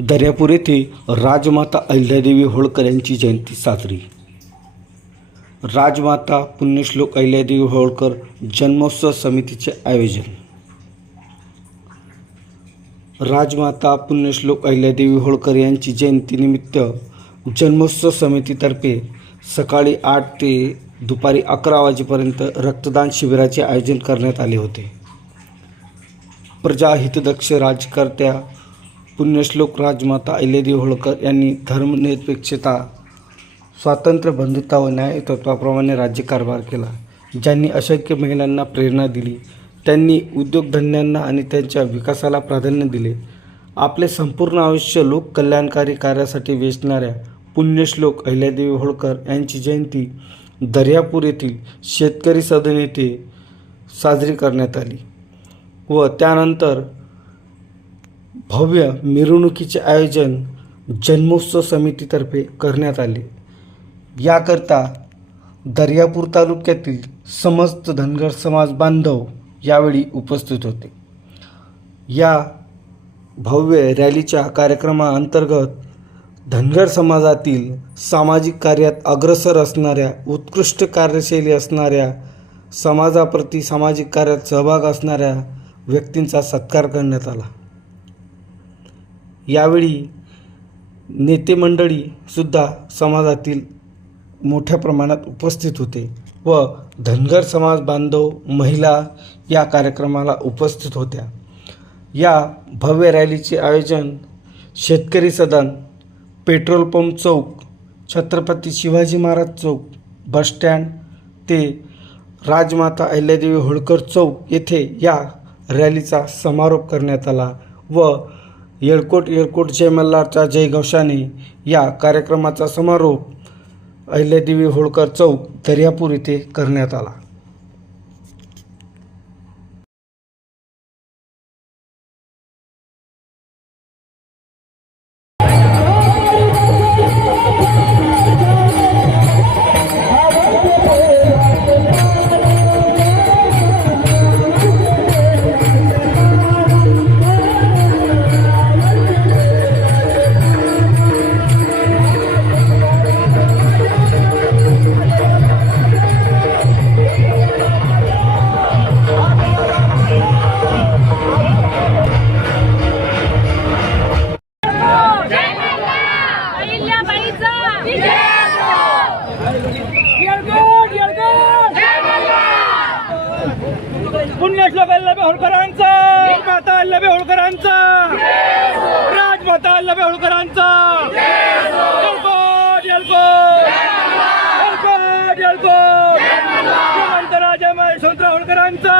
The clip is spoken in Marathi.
दर्यापूर येथे राजमाता अहिल्यादेवी होळकर यांची जयंती साजरी. राजमाता पुण्यश्लोक अहिल्यादेवी होळकर जन्मोत्सव समितीचे आयोजन. राजमाता पुण्यश्लोक अहिल्यादेवी होळकर यांची जयंतीनिमित्त जन्मोत्सव समितीतर्फे सकाळी आठ ते दुपारी अकरा वाजेपर्यंत रक्तदान शिबिराचे आयोजन करण्यात आले होते. प्रजाहितदक्ष राजकर्त्या पुण्यश्लोक राजमाता अहिल्यादेवी होळकर यांनी धर्मनिरपेक्षता स्वातंत्र्य बंधुता व न्याय तत्वाप्रमाणे राज्यकारभार केला. ज्यांनी अशक्य महिलांना प्रेरणा दिली त्यांनी उद्योगधंद्यांना आणि त्यांच्या विकासाला प्राधान्य दिले. आपले संपूर्ण आयुष्य लोककल्याणकारी कार्यासाठी वेचणाऱ्या पुण्यश्लोक अहिल्यादेवी होळकर यांची जयंती दर्यापूर येथील शेतकरी सदन येथे साजरी करण्यात आली व त्यानंतर भव्य मिरवणुकीचे आयोजन जन्मोत्सव समितीतर्फे करण्यात आले. याकरता दर्यापूर तालुक्यातील समस्त धनगर समाज बांधव यावेळी उपस्थित होते. या भव्य रॅलीच्या कार्यक्रमाअंतर्गत धनगर समाजातील सामाजिक कार्यात अग्रसर असणाऱ्या उत्कृष्ट कार्यशैली असणाऱ्या समाजाप्रती सामाजिक कार्यात सहभाग असणाऱ्या व्यक्तींचा सत्कार करण्यात आला. यावेळी नेते मंडळीसुद्धा समाजातील मोठ्या प्रमाणात उपस्थित होते व धनगर समाज बांधव महिला या कार्यक्रमाला उपस्थित होत्या. या भव्य रॅलीचे आयोजन शेतकरी सदन पेट्रोल पंप चौक छत्रपती शिवाजी महाराज चौक बसस्टँड ते राजमाता अहिल्यादेवी होळकर चौक येथे या रॅलीचा समारोप करण्यात आला व येळकोट येळकोट जय मल्हारचा जय घोषाने या कार्यक्रमाचा समारोप अहिल्यादेवी होळकर चौक दर्यापूर येथे करण्यात आला. होळकरांचा माता अल्लाबे होळकरांचा! राजमाता अल्लाबे होळकरांचा! येळकोट येळकोट महेशवंतराव होळकरांचा मल्हारराव होळकरांचा!